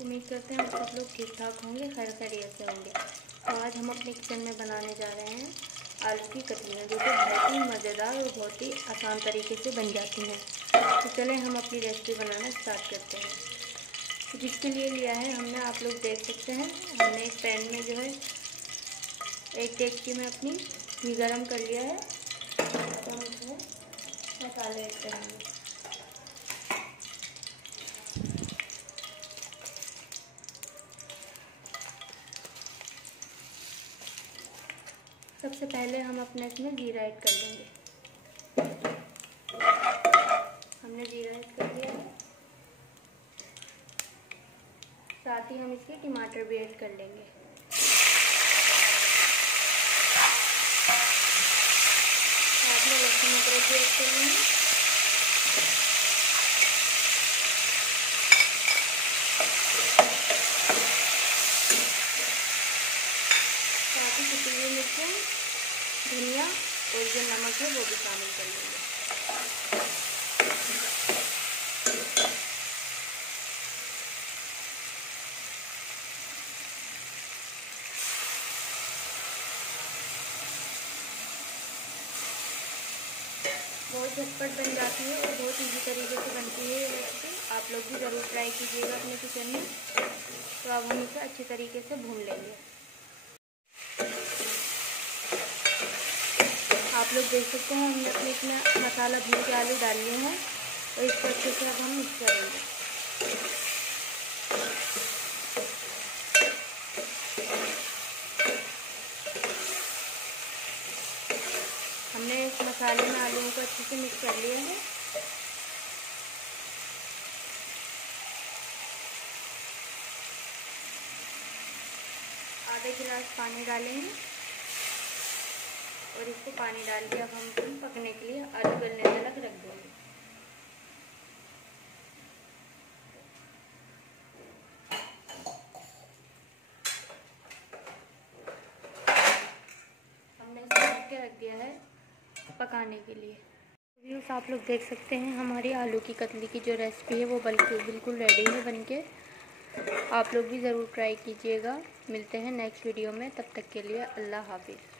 उम्मीद करते हैं आप सब लोग ठीक ठाक होंगे, खैर खैरियत से होंगे। तो आज हम अपने किचन में बनाने जा रहे हैं आलू की कतलियाँ, जो कि बहुत ही मज़ेदार और बहुत ही आसान तरीके से बन जाती हैं। तो चलें हम अपनी रेसिपी बनाना स्टार्ट करते हैं। तो जिसके लिए लिया है हमने, आप लोग देख सकते हैं, हमने एक पैन में जो है एक डेगची में अपनी घी गरम कर लिया है। तो हम इसमें मसाले ऐड करेंगे। सबसे पहले हम अपने इसमें जीरा ऐड कर लेंगे। हमने जीरा ऐड कर दिया है। साथ ही हम इसके टमाटर भी ऐड कर लेंगे। साथ में लहसुन अदरक भी ऐड कर लेंगे। साथ ही कुटी हुई मिर्चें, धनिया और जो नमक है वो भी शामिल कर लेंगे। बहुत झटपट बन जाती है और बहुत इजी तरीके से बनती है ये रेसिपी। आप लोग भी ज़रूर ट्राई कीजिएगा अपने किचन में। तो अब हम इसे अच्छी तरीके से भून लेंगे। आप लोग देख सकते हैं हमने अपने इसमें मसाला भून के आलू डाल लिए हैं और इसको अच्छे से अब हम मिक्स करेंगे। हमने इस मसाले में आलूओं को अच्छे से मिक्स कर लिए हैं। आधे गिलास पानी डालेंगे और इसको पानी डाल के अब हम पकने के लिए आलू गलने तक रख देंगे। हमने इसे ढक के रख दिया है पकाने के लिए। व्यूअर्स, आप लोग देख सकते हैं हमारी आलू की कतली की जो रेसिपी है वो बिल्कुल रेडी है बनके। आप लोग भी ज़रूर ट्राई कीजिएगा। मिलते हैं नेक्स्ट वीडियो में, तब तक के लिए अल्लाह हाफिज़।